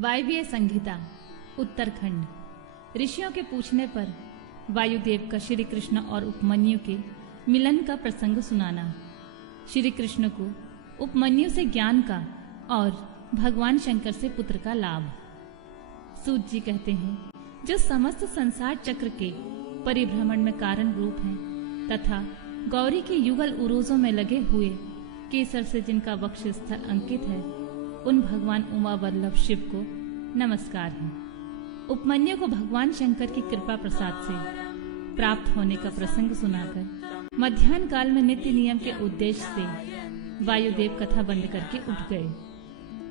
वायव्य संहिता उत्तरखंड। ऋषियों के पूछने पर वायुदेव का श्री कृष्ण और उपमन्यु के मिलन का प्रसंग सुनाना। श्री कृष्ण को उपमन्यु से ज्ञान का और भगवान शंकर से पुत्र का लाभ। सूत जी कहते हैं, जो समस्त संसार चक्र के परिभ्रमण में कारण रूप हैं तथा गौरी के युगल उरोजों में लगे हुए केसर से जिनका वक्षस्थल अंकित है, उन भगवान उमा वल्लभ शिव को नमस्कार है। उपमन्यु को भगवान शंकर की कृपा प्रसाद से प्राप्त होने का प्रसंग सुनाकर मध्याह्न काल में नित्य नियम के उद्देश्य से वायुदेव कथा बंद करके उठ गए।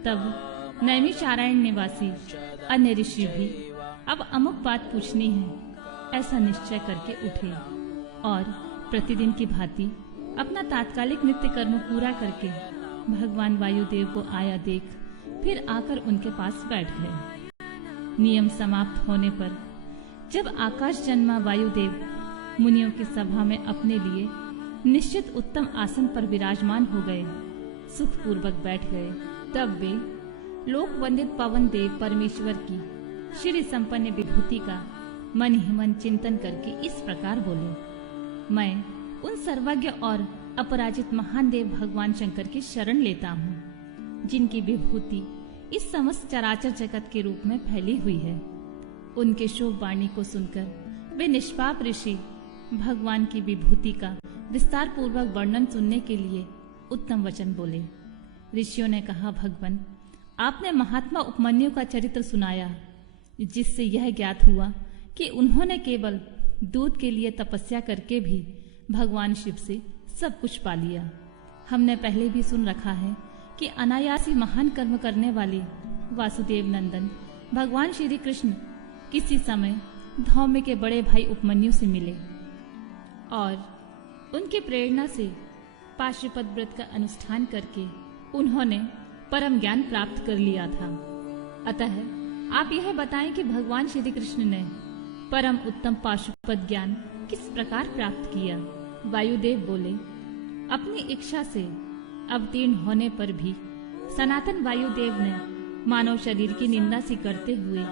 तब नैमिषारण्य निवासी अन्य ऋषि भी अब अमुक बात पूछनी है ऐसा निश्चय करके उठे और प्रतिदिन की भांति अपना तात्कालिक नित्य कर्म पूरा करके भगवान वायुदेव को आया देख फिर आकर उनके पास बैठ गए। नियम समाप्त होने पर जब आकाश जन्मा वायुदेव मुनियों की सभा में अपने लिए निश्चित उत्तम आसन पर विराजमान हो गए, सुखपूर्वक बैठ गए, तब वे लोक वंदित पवन देव परमेश्वर की श्री संपन्न विभूति का मन ही मन चिंतन करके इस प्रकार बोले, मैं उन सर्वज्ञ और अपराजित महान देव भगवान शंकर की शरण लेता हूँ, जिनकी विभूति इस समस्त चराचर जगत के रूप में फैली हुई है। उनके शोभ वाणी को सुनकर वे निष्पाप ऋषि भगवान की विभूति का विस्तार पूर्वक वर्णन सुनने के लिए उत्तम वचन बोले। ऋषियों ने कहा, भगवान, आपने महात्मा उपमन्यु का चरित्र सुनाया, जिससे यह ज्ञात हुआ कि उन्होंने केवल दूध के लिए तपस्या करके भी भगवान शिव से सब कुछ पा लिया। हमने पहले भी सुन रखा है कि अनायासी महान कर्म करने वाले वासुदेव नंदन भगवान श्री कृष्ण किसी समय धौम्य के बड़े भाई उपमन्यु से मिले और उनकी प्रेरणा से पाशुपत व्रत का अनुष्ठान करके उन्होंने परम ज्ञान प्राप्त कर लिया था। अतः आप यह बताएं कि भगवान श्री कृष्ण ने परम उत्तम पाशुपत ज्ञान किस प्रकार प्राप्त किया। वायुदेव बोले, अपनी इच्छा से अवतीर्ण होने पर भी सनातन वायुदेव ने मानव शरीर की निंदा सी करते हुए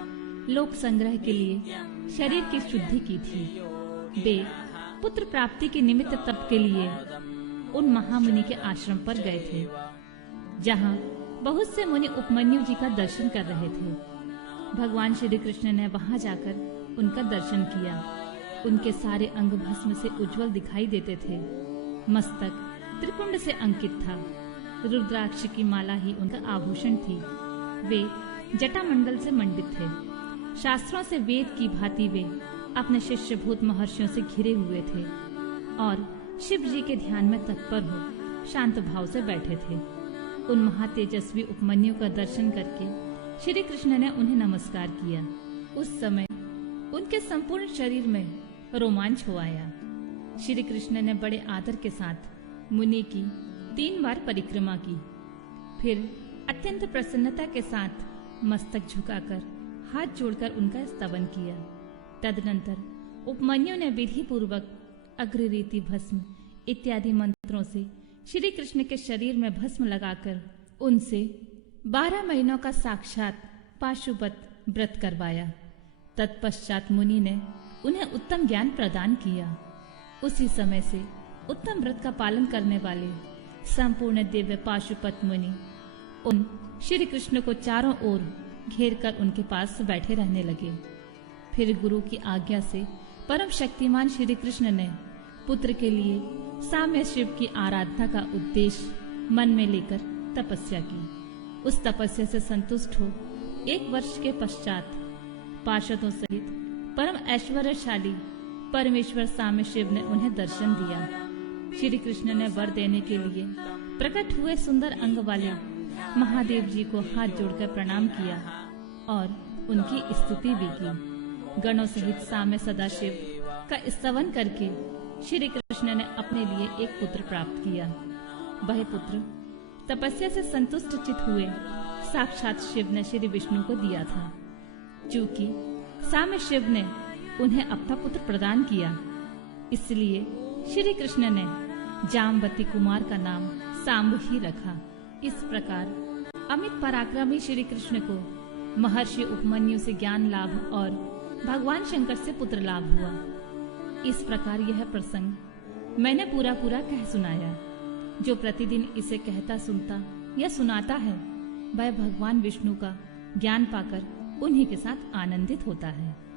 लोक संग्रह के लिए शरीर की शुद्धि की थी। वे पुत्र प्राप्ति के निमित्त तप के लिए उन महामुनि के आश्रम पर गए थे, जहाँ बहुत से मुनि उपमन्यु जी का दर्शन कर रहे थे। भगवान श्री कृष्ण ने वहां जाकर उनका दर्शन किया। उनके सारे अंग भस्म से उज्जवल दिखाई देते थे। मस्तक त्रिपुंड से अंकित था। रुद्राक्ष की माला ही उनका आभूषण थी। वे जटामंडल से मंडित थे। शास्त्रों से वेद की भांति वे अपने शिष्यभूत महर्षियों से घिरे हुए थे और शिव जी के ध्यान में तत्पर हो शांत भाव से बैठे थे। उन महातेजस्वी उपमन्यु का दर्शन करके श्री कृष्ण ने उन्हें नमस्कार किया। उस समय उनके संपूर्ण शरीर में रोमांच हो आया। श्री कृष्ण ने बड़े आदर के साथ मुनि की 3 बार परिक्रमा की, फिर अत्यंत प्रसन्नता के साथ मस्तक झुकाकर हाथ जोड़कर उनका स्तवन किया। तदनंतर उपमन्यु ने विधि पूर्वक अग्ररीति भस्म इत्यादि मंत्रों से श्री कृष्ण के शरीर में भस्म लगाकर उनसे 12 महीनों का साक्षात पाशुपत व्रत करवाया। तत्पश्चात मुनि ने उन्हें उत्तम ज्ञान प्रदान किया। उसी समय से उत्तम व्रत का पालन करने वाले संपूर्ण दिव्य पाशुपत मुनि उन श्री कृष्ण को चारों ओर घेर कर उनके पास बैठे रहने लगे। फिर गुरु की आज्ञा से परम शक्तिमान श्री कृष्ण ने पुत्र के लिए साम्य शिव की आराधना का उद्देश्य मन में लेकर तपस्या की। उस तपस्या से संतुष्ट हो 1 वर्ष के पश्चात पार्षदों सहित परम ऐश्वर्यशाली परमेश्वर साम्य शिव ने उन्हें दर्शन दिया। श्री कृष्ण ने वर देने के लिए प्रकट हुए सुंदर अंग वाले महादेव जी को हाथ जोड़कर प्रणाम किया और उनकी स्तुति भी की। गणों सहित साम्य सदाशिव का स्तवन करके श्री कृष्ण ने अपने लिए एक पुत्र प्राप्त किया। वह पुत्र तपस्या से संतुष्ट चित हुए साक्षात शिव ने श्री विष्णु को दिया था। चूंकि साम्य शिव ने उन्हें अपना पुत्र प्रदान किया, इसलिए श्री कृष्ण ने जामवती कुमार का नाम सांब ही रखा। इस प्रकार अमित पराक्रमी श्री कृष्ण को महर्षि उपमन्यु से ज्ञान लाभ और भगवान शंकर से पुत्र लाभ हुआ। इस प्रकार यह प्रसंग मैंने पूरा कह सुनाया। जो प्रतिदिन इसे कहता सुनता या सुनाता है वह भगवान विष्णु का ज्ञान पाकर उन्हीं के साथ आनंदित होता है।